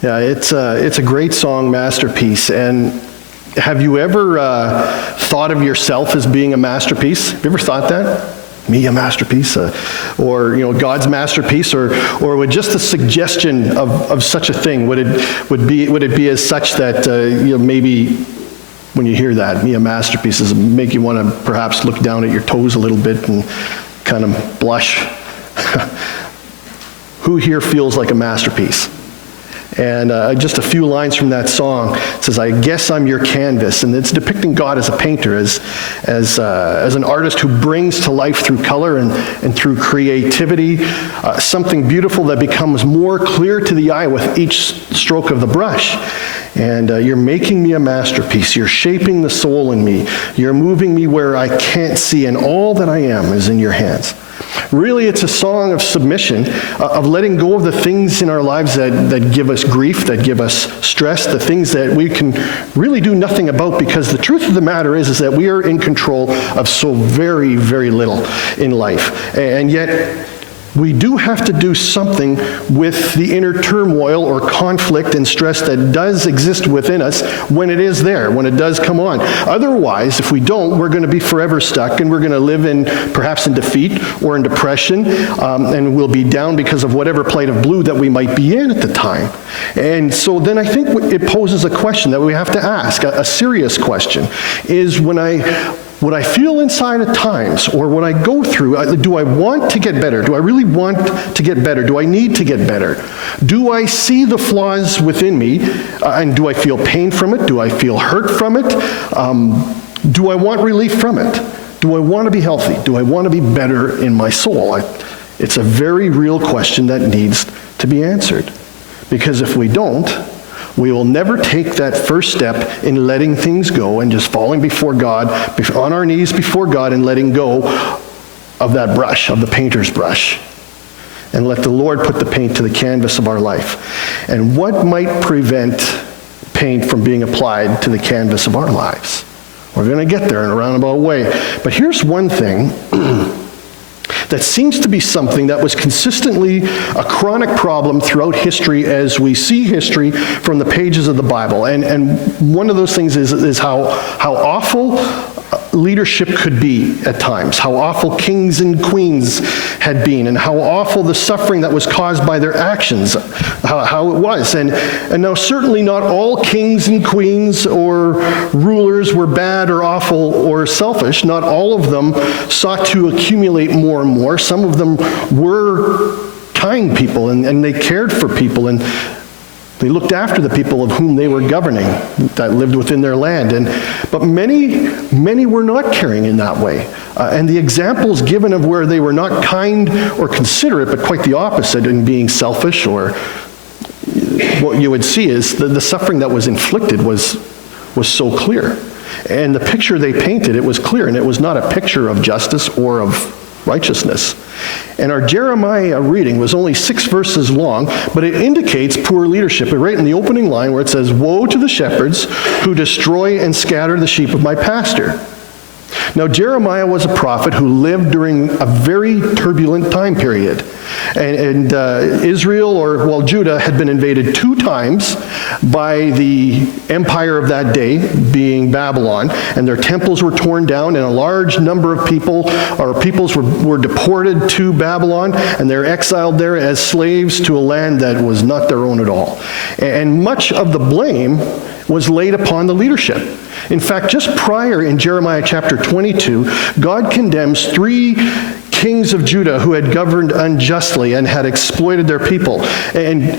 Yeah, it's a great song, masterpiece. And have you ever thought of yourself as being a masterpiece? Have you ever thought that? Me, a masterpiece? Or God's masterpiece? Or would just the suggestion of such a thing, would it be as such that maybe when you hear that, me, a masterpiece, does it make you want to perhaps look down at your toes a little bit and kind of blush? Who here feels like a masterpiece? And just a few lines from that song, it says, "I guess I'm your canvas," and it's depicting God as a painter, as an artist who brings to life through color and through creativity something beautiful that becomes more clear to the eye with each stroke of the brush. And you're making me a masterpiece. You're shaping the soul in me. You're moving me where I can't see, and all that I am is in your hands. Really, it's a song of submission, of letting go of the things in our lives that give us grief, that give us stress, the things that we can really do nothing about, because the truth of the matter is that we are in control of so very, very little in life. And yet, we do have to do something with the inner turmoil or conflict and stress that does exist within us when it is there, when it does come on. Otherwise, if we don't, we're going to be forever stuck, and we're going to live perhaps in defeat or in depression, and we'll be down because of whatever plight of blue that we might be in at the time. And so then I think it poses a question that we have to ask, a serious question, is what I feel inside at times, or what I go through, do I want to get better? Do I really want to get better? Do I need to get better? Do I see the flaws within me, and do I feel pain from it? Do I feel hurt from it? Do I want relief from it? Do I want to be healthy? Do I want to be better in my soul? It's a very real question that needs to be answered. Because if we don't, we will never take that first step in letting things go and just falling before God, on our knees before God, and letting go of that brush, of the painter's brush, and let the Lord put the paint to the canvas of our life. And what might prevent paint from being applied to the canvas of our lives? We're going to get there in a roundabout way. But here's one thing that seems to be something that was consistently a chronic problem throughout history as we see history from the pages of the Bible. And one of those things is how awful leadership could be at times, how awful kings and queens had been, and how awful the suffering that was caused by their actions, how it was. And now certainly not all kings and queens or rulers were bad or awful or selfish. Not all of them sought to accumulate more and more. Some of them were kind people, and they cared for people, and they looked after the people of whom they were governing that lived within their land. But many were not caring in that way. And the examples given of where they were not kind or considerate, but quite the opposite in being selfish, or what you would see is the suffering that was inflicted was so clear. And the picture they painted, it was clear, and it was not a picture of justice or of righteousness. And our Jeremiah reading was only 6 verses long, but it indicates poor leadership. Right in the opening line where it says, "Woe to the shepherds who destroy and scatter the sheep of my pasture." Now, Jeremiah was a prophet who lived during a very turbulent time period. And Israel, Judah had been invaded 2 times by the empire of that day, being Babylon, and their temples were torn down, and a large number of peoples were deported to Babylon, and they're exiled there as slaves to a land that was not their own at all. And much of the blame was laid upon the leadership. In fact, just prior in Jeremiah chapter 22, God condemns 3 kings of Judah who had governed unjustly and had exploited their people. And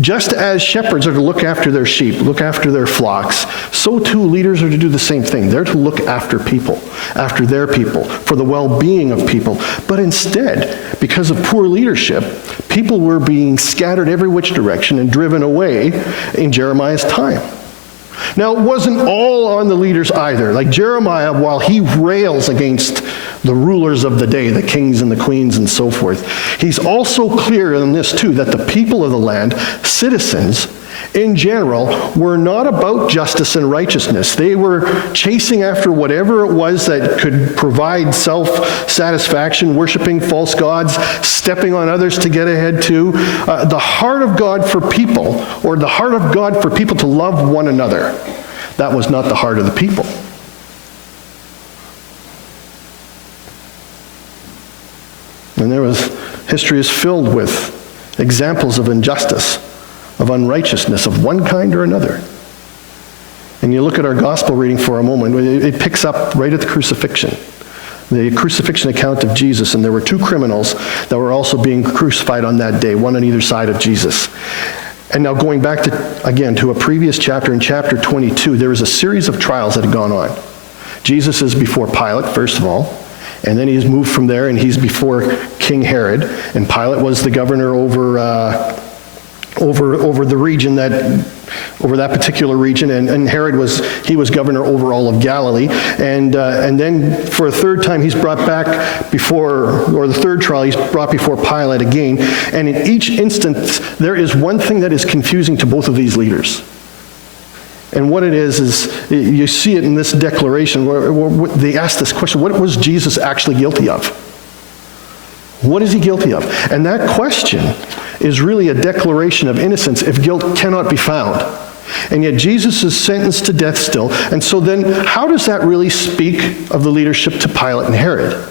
just as shepherds are to look after their sheep, look after their flocks, so too leaders are to do the same thing. They're to look after people, after their people, for the well-being of people. But instead, because of poor leadership, people were being scattered every which direction and driven away in Jeremiah's time. Now, it wasn't all on the leaders either. Like Jeremiah, while he rails against the rulers of the day, the kings and the queens and so forth. He's also clear in this too, that the people of the land, citizens in general, were not about justice and righteousness. They were chasing after whatever it was that could provide self-satisfaction, worshiping false gods, stepping on others to get ahead too. The heart of God for people, or the heart of God for people to love one another, that was not the heart of the people. And history is filled with examples of injustice, of unrighteousness of one kind or another. And you look at our gospel reading for a moment, it picks up right at the crucifixion account of Jesus, and there were two criminals that were also being crucified on that day, one on either side of Jesus. And now going back to a previous chapter, in chapter 22, there was a series of trials that had gone on. Jesus is before Pilate, first of all, and then he's moved from there and he's before King Herod, and Pilate was the governor over the region, over that particular region, and Herod was governor over all of Galilee, and then for a third time he's brought back the third trial he's brought before Pilate again, and in each instance there is one thing that is confusing to both of these leaders. And what it is you see it in this declaration where they ask this question: what was Jesus actually guilty of? What is he guilty of? And that question is really a declaration of innocence if guilt cannot be found. And yet Jesus is sentenced to death still. And so then how does that really speak of the leadership to Pilate and Herod?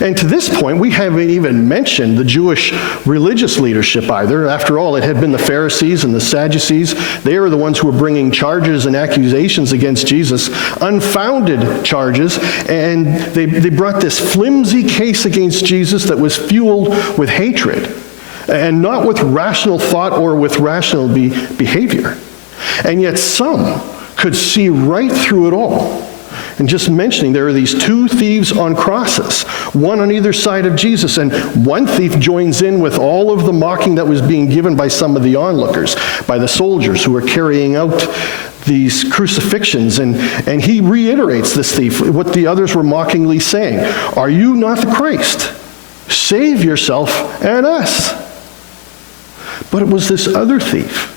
And to this point, we haven't even mentioned the Jewish religious leadership either. After all, it had been the Pharisees and the Sadducees. They were the ones who were bringing charges and accusations against Jesus, unfounded charges, and they brought this flimsy case against Jesus that was fueled with hatred, and not with rational thought or with rational behavior. And yet some could see right through it all. And just mentioning, there are these two thieves on crosses, one on either side of Jesus, and one thief joins in with all of the mocking that was being given by some of the onlookers, by the soldiers who were carrying out these crucifixions, and he reiterates, this thief, what the others were mockingly saying: "Are you not the Christ? Save yourself and us." But it was this other thief.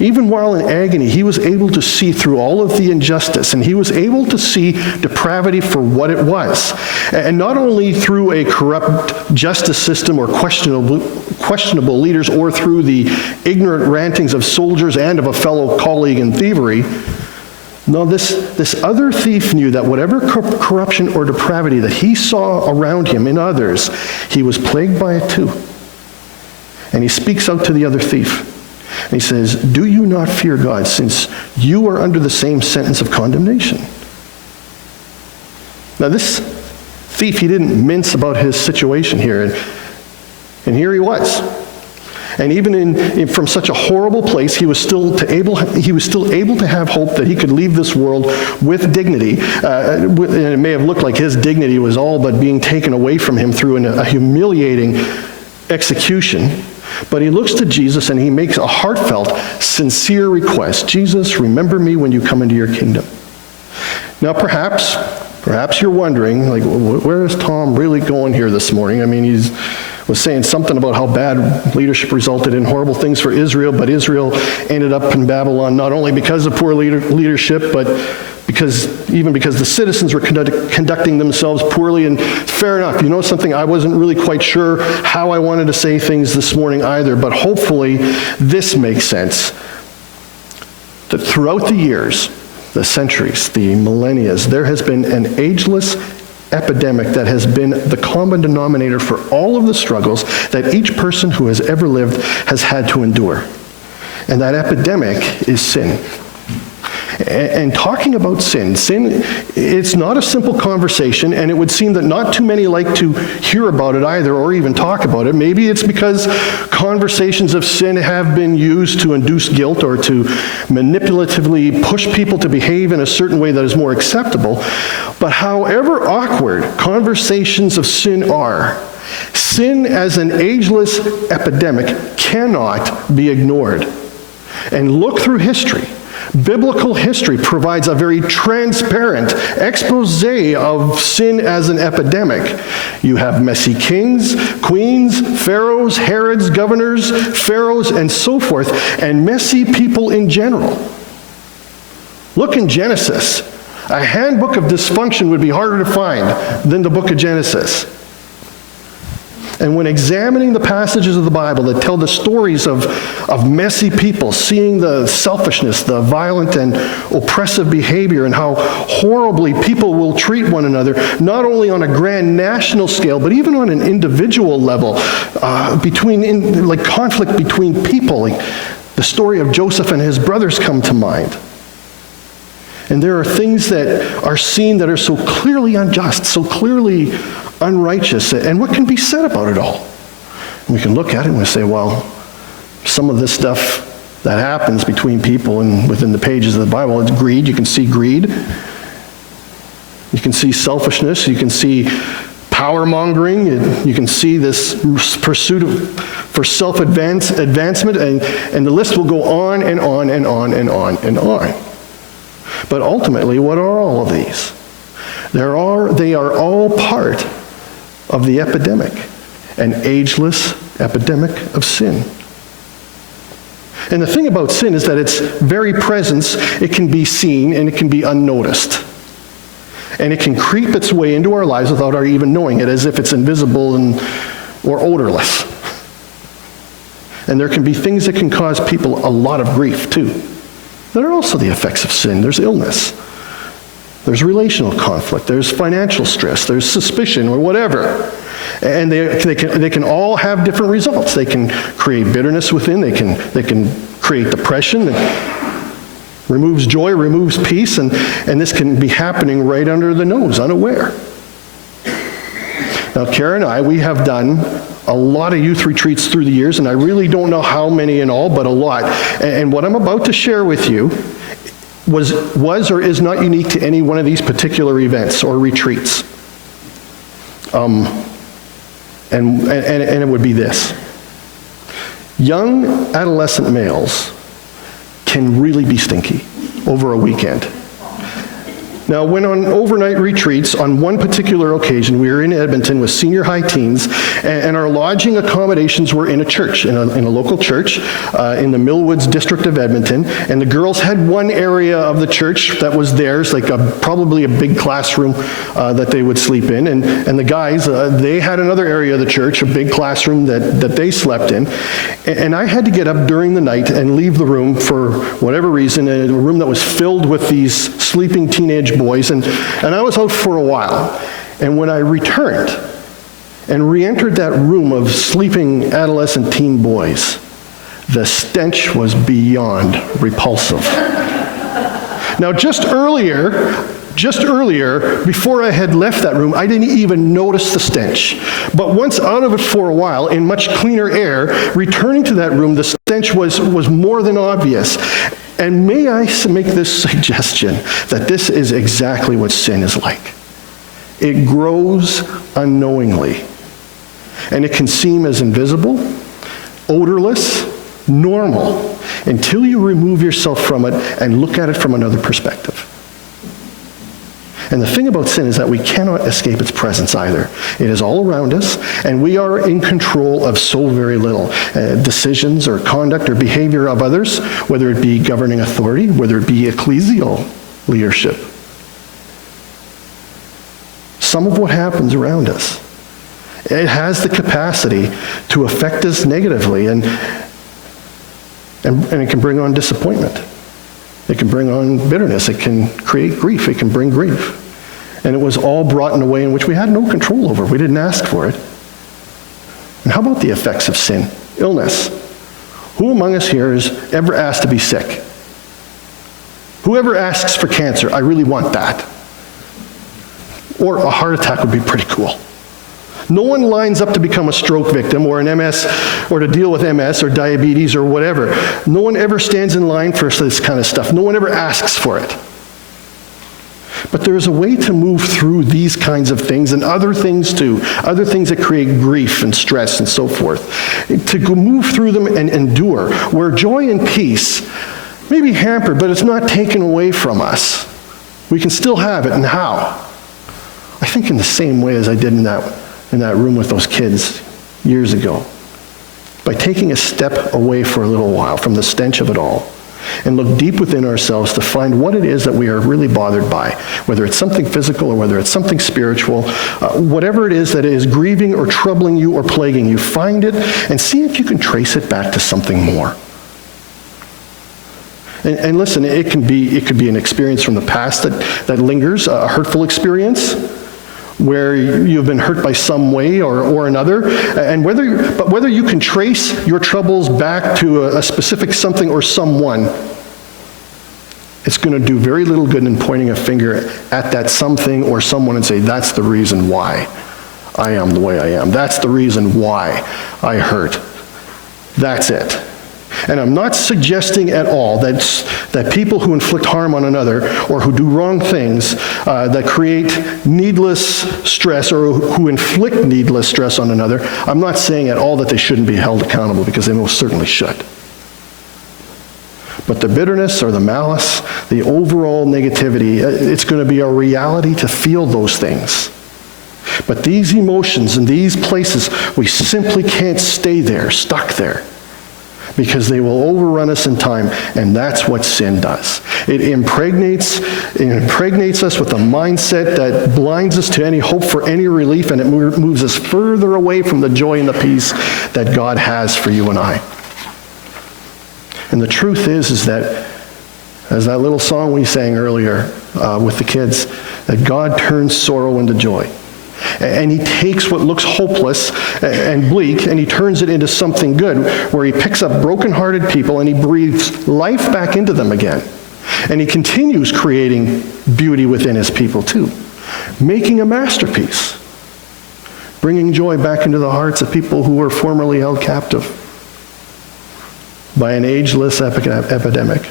Even while in agony, he was able to see through all of the injustice, and he was able to see depravity for what it was. And not only through a corrupt justice system or questionable leaders, or through the ignorant rantings of soldiers and of a fellow colleague in thievery. No, this other thief knew that whatever corruption or depravity that he saw around him in others, he was plagued by it too. And he speaks out to the other thief. And he says, "Do you not fear God, since you are under the same sentence of condemnation?" Now this thief, he didn't mince about his situation here. And here he was. And even from such a horrible place, he was still able to have hope that he could leave this world with dignity. And it may have looked like his dignity was all but being taken away from him through a humiliating execution. But he looks to Jesus and he makes a heartfelt, sincere request: "Jesus, remember me when you come into your kingdom." Now perhaps you're wondering, like, where is Tom really going here this morning? I mean, he was saying something about how bad leadership resulted in horrible things for Israel, but Israel ended up in Babylon not only because of poor leadership, but because the citizens were conducting themselves poorly. And fair enough. You know something? I wasn't really quite sure how I wanted to say things this morning either, but hopefully this makes sense. That throughout the years, the centuries, the millennia, there has been an ageless epidemic that has been the common denominator for all of the struggles that each person who has ever lived has had to endure. And that epidemic is sin. And talking about sin, it's not a simple conversation, and it would seem that not too many like to hear about it either, or even talk about it. Maybe it's because conversations of sin have been used to induce guilt or to manipulatively push people to behave in a certain way that is more acceptable. But however awkward conversations of sin are, sin as an ageless epidemic cannot be ignored. And look through history. Biblical history provides a very transparent expose of sin as an epidemic. You have messy kings, queens, pharaohs, Herods, governors, pharaohs, and so forth, and messy people in general. Look in Genesis. A handbook of dysfunction would be harder to find than the book of Genesis. And when examining the passages of the Bible that tell the stories of messy people, seeing the selfishness, the violent and oppressive behavior, and how horribly people will treat one another, not only on a grand national scale, but even on an individual level, conflict between people. Like the story of Joseph and his brothers come to mind. And there are things that are seen that are so clearly unjust, so clearly unrighteous, and what can be said about it all? And we can look at it and we say, well, some of this stuff that happens between people and within the pages of the Bible, it's greed. You can see greed. You can see selfishness. You can see power-mongering. You can see this pursuit for self-advancement, and the list will go on and on and on and on and on. But ultimately, what are all of these? They are all part of the epidemic, an ageless epidemic of sin. And the thing about sin is that its very presence, it can be seen and it can be unnoticed. And it can creep its way into our lives without our even knowing it, as if it's invisible or odorless. And there can be things that can cause people a lot of grief too. There are also the effects of sin. There's illness. There's relational conflict. There's financial stress. There's suspicion or whatever. And they can all have different results. They can create bitterness within. They can create depression. It removes joy, removes peace, and this can be happening right under the nose, unaware. Now, Kara and I, we have done a lot of youth retreats through the years, and I really don't know how many in all, but a lot. And what I'm about to share with you was or is not unique to any one of these particular events or retreats. And it would be this. Young adolescent males can really be stinky over a weekend. Now, when on overnight retreats, on one particular occasion, we were in Edmonton with senior high teens, and our lodging accommodations were in a church, in a local church, in the Millwoods district of Edmonton, and the girls had one area of the church that was theirs, like probably a big classroom that they would sleep in, and the guys, they had another area of the church, a big classroom that they slept in, and I had to get up during the night and leave the room for whatever reason, a room that was filled with these sleeping teenage boys, and I was out for a while. And when I returned and re-entered that room of sleeping adolescent teen boys, the stench was beyond repulsive. Now, just earlier, before I had left that room, I didn't even notice the stench. But once out of it for a while, in much cleaner air, returning to that room, the stench was more than obvious. And may I make this suggestion that this is exactly what sin is like. It grows unknowingly. And it can seem as invisible, odorless, normal, until you remove yourself from it and look at it from another perspective. And the thing about sin is that we cannot escape its presence either. It is all around us, and we are in control of so very little. Decisions or conduct or behavior of others, whether it be governing authority, whether it be ecclesial leadership. Some of what happens around us, it has the capacity to affect us negatively, and it can bring on disappointment. It can bring on bitterness. It can create grief. It can bring grief. And it was all brought in a way in which we had no control over. We didn't ask for it. And how about the effects of sin? Illness. Who among us here has ever asked to be sick? Whoever asks for cancer, I really want that. Or a heart attack would be pretty cool. No one lines up to become a stroke victim or an MS, or to deal with MS or diabetes or whatever. No one ever stands in line for this kind of stuff. No one ever asks for it. But there is a way to move through these kinds of things and other things too, other things that create grief and stress and so forth, to move through them and endure, where joy and peace maybe hampered, but it's not taken away from us. We can still have it, and how? I think in the same way as I did in that room with those kids years ago. By taking a step away for a little while from the stench of it all, and look deep within ourselves to find what it is that we are really bothered by, whether it's something physical or whether it's something spiritual, whatever it is that is grieving or troubling you or plaguing you, find it and see if you can trace it back to something more. And listen, it could be an experience from the past that lingers, a hurtful experience, where you've been hurt by some way or another, and whether you can trace your troubles back to a specific something or someone, it's going to do very little good in pointing a finger at that something or someone and say, that's the reason why I am the way I am. That's the reason why I hurt. That's it. And I'm not suggesting at all that people who inflict harm on another or who do wrong things that create needless stress or who inflict needless stress on another, I'm not saying at all that they shouldn't be held accountable, because they most certainly should. But the bitterness or the malice, the overall negativity, it's going to be a reality to feel those things. But these emotions and these places, we simply can't stay there, stuck there, because they will overrun us in time, and that's what sin does. It impregnates us with a mindset that blinds us to any hope for any relief, and it moves us further away from the joy and the peace that God has for you and I. And the truth is that, as that little song we sang earlier with the kids, that God turns sorrow into joy. And he takes what looks hopeless and bleak, and he turns it into something good, where he picks up brokenhearted people and he breathes life back into them again. And he continues creating beauty within his people too, making a masterpiece, bringing joy back into the hearts of people who were formerly held captive by an ageless epidemic,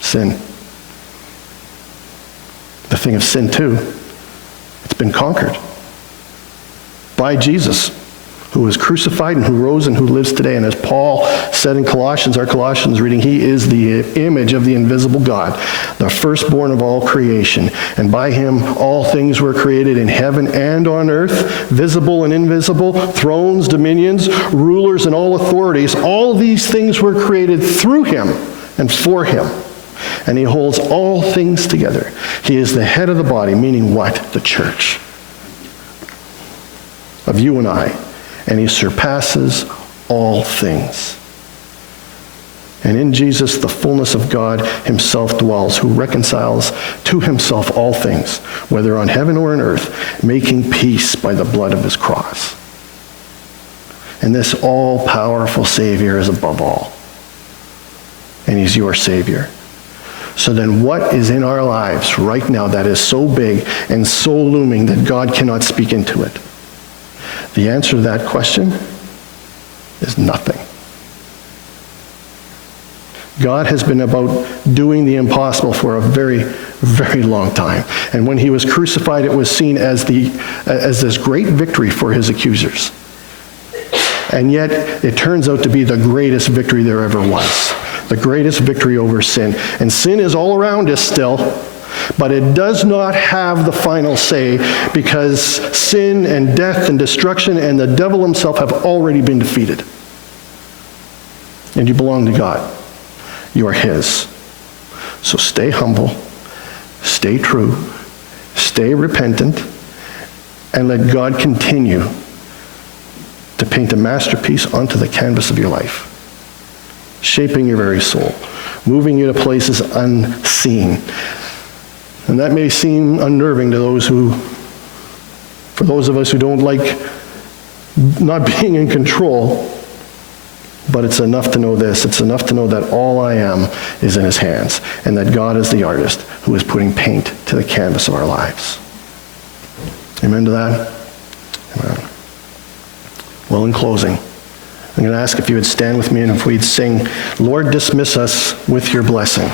sin. The thing of sin too, it's been conquered by Jesus, who was crucified and who rose and who lives today. And as Paul said in Colossians, our Colossians reading, he is the image of the invisible God, the firstborn of all creation. And by him all things were created in heaven and on earth, visible and invisible, thrones, dominions, rulers, and all authorities. All these things were created through him and for him. And he holds all things together. He is the head of the body, meaning what? The church of you and I, and he surpasses all things. And in Jesus, the fullness of God himself dwells, who reconciles to himself all things, whether on heaven or on earth, making peace by the blood of his cross. And this all-powerful Savior is above all, and he's your Savior. So then what is in our lives right now that is so big and so looming that God cannot speak into it? The answer to that question is nothing. God has been about doing the impossible for a very, very long time. And when he was crucified, it was seen as this great victory for his accusers. And yet, it turns out to be the greatest victory there ever was. The greatest victory over sin. And sin is all around us still, but it does not have the final say, because sin and death and destruction and the devil himself have already been defeated. And you belong to God. You are his. So stay humble, stay true, stay repentant, and let God continue to paint a masterpiece onto the canvas of your life, shaping your very soul, moving you to places unseen. And that may seem unnerving to for those of us who don't like not being in control, but it's enough to know this. It's enough to know that all I am is in his hands, and that God is the artist who is putting paint to the canvas of our lives. Amen to that? Amen. Well, in closing, I'm going to ask if you would stand with me and if we'd sing, Lord, dismiss us with your blessing.